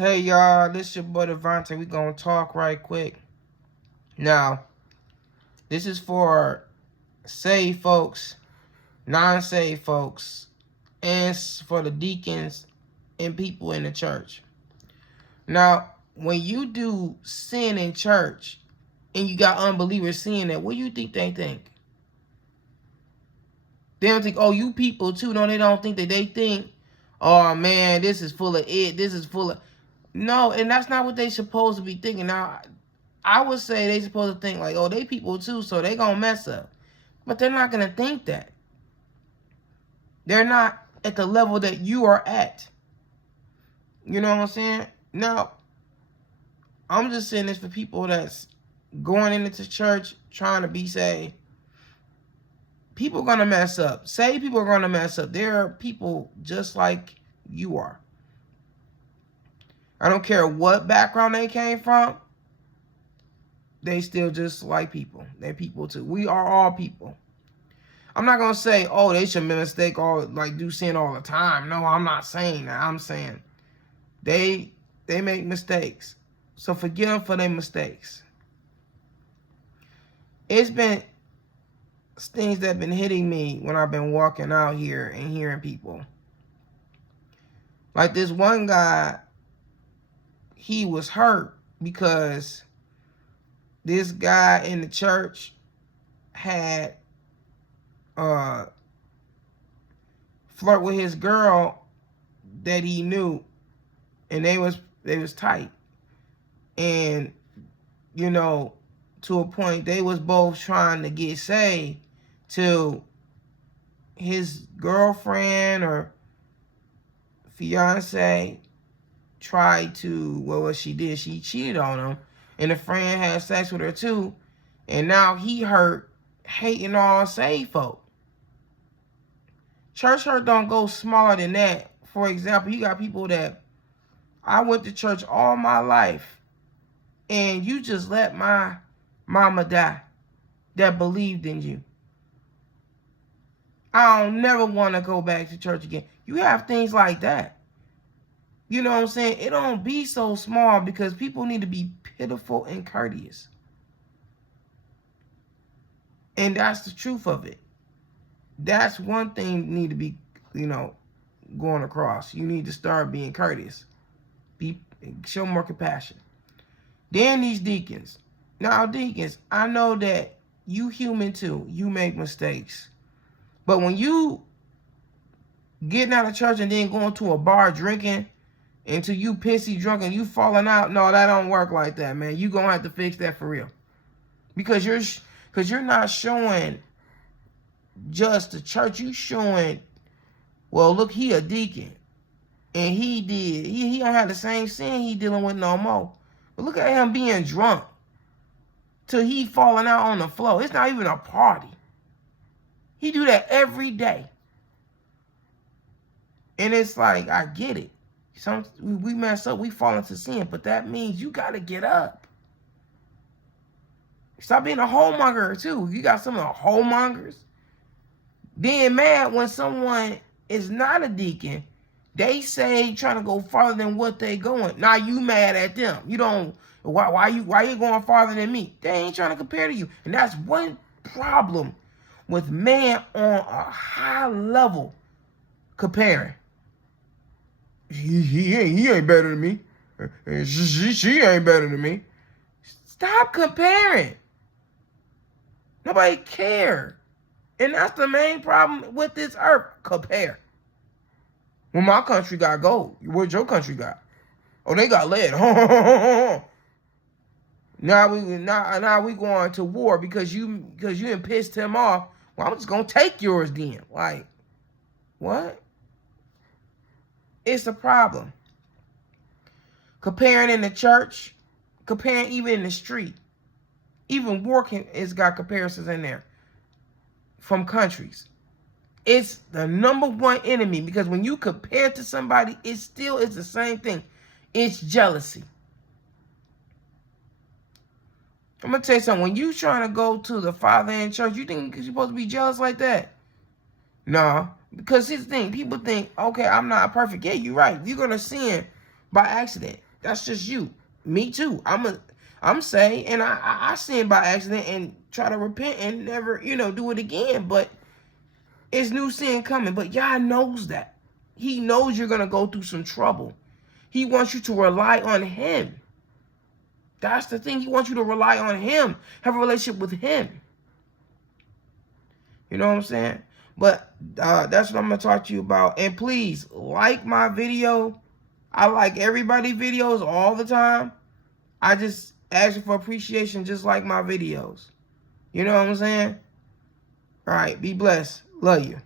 Hey y'all, this your boy Devontae. We gonna talk right quick. Now, this is for saved folks, non-saved folks, and for the deacons and people in the church. Now, when you do sin in church and you got unbelievers seeing that, what do you think they think? They don't think, oh, you people too. No, they don't think that. They think, oh man, this is full of it. This is full of... No, and that's not what they supposed to be thinking. Now, I would say they supposed to think like, oh, they people too, so they gonna mess up. But they're not gonna think that. They're not at the level that you are at. You know what I'm saying? Now, I'm just saying this for people that's going into church trying to be saved. People are gonna mess up. Saved people are gonna mess up. There are people just like you are. I don't care what background they came from. They still just like people. They're people too. We are all people. I'm not going to say, oh, they should mistake or like do sin all the time. No, I'm not saying that. I'm saying they make mistakes. So forgive them for their mistakes. It's been things that have been hitting me when I've been walking out here and hearing people. Like this one guy, he was hurt because this guy in the church had flirt with his girl that he knew, and they was tight, and you know, to a point they was both trying to get saved till his girlfriend or fiance tried to, well, what she did, she cheated on him, and the friend had sex with her too, and now he hurt, hating all saved folk. Church hurt don't go smaller than that. For example, you got people that, I went to church all my life, and you just let my mama die that believed in you. I don't never want to go back to church again. You have things like that. You know what I'm saying? It don't be so small because people need to be pitiful and courteous. And that's the truth of it. That's one thing you need to be, going across. You need to start being courteous. Show more compassion. Then these deacons. Now, deacons, I know that you human too. You make mistakes. But when you getting out of church and then going to a bar drinking until you pissy drunk and you falling out, no, that don't work like that, man. You gonna have to fix that for real. Because you're not showing just the church. You showing, well, look, he a deacon. And he don't have the same sin he dealing with no more. But look at him being drunk till he falling out on the floor. It's not even a party. He do that every day. And it's like, I get it. We mess up, we fall into sin, but that means you got to get up. Stop being a homemonger too. You got some of the homemongers. Being mad when someone is not a deacon, they say trying to go farther than what they going. Now you mad at them. You don't. Why you going farther than me? They ain't trying to compare to you, and that's one problem with man on a high level comparing. He ain't better than me. She ain't better than me. Stop comparing. Nobody care. And that's the main problem with this earth. Compare. Well, my country got gold. What your country got? Oh, they got lead. Now we going to war because you done pissed him off. Well, I'm just gonna take yours then. Like, what? It's a problem. Comparing in the church, comparing even in the street. Even working, it's got comparisons in there from countries. It's the number one enemy because when you compare to somebody, it still is the same thing. It's jealousy. I'm going to tell you something. When you trying to go to the Father in church, you think you're supposed to be jealous like that? No. Because here's the thing. People think, okay, I'm not perfect. Yeah, you're right. You're going to sin by accident. That's just you. Me too. I'm saying, and I sin by accident and try to repent and never, do it again. But it's new sin coming. But Yah knows that. He knows you're gonna go through some trouble. He wants you to rely on him. That's the thing. He wants you to rely on him. Have a relationship with him. You know what I'm saying? But that's what I'm going to talk to you about. And please, like my video. I like everybody's videos all the time. I just ask you for appreciation, just like my videos. You know what I'm saying? All right. Be blessed. Love you.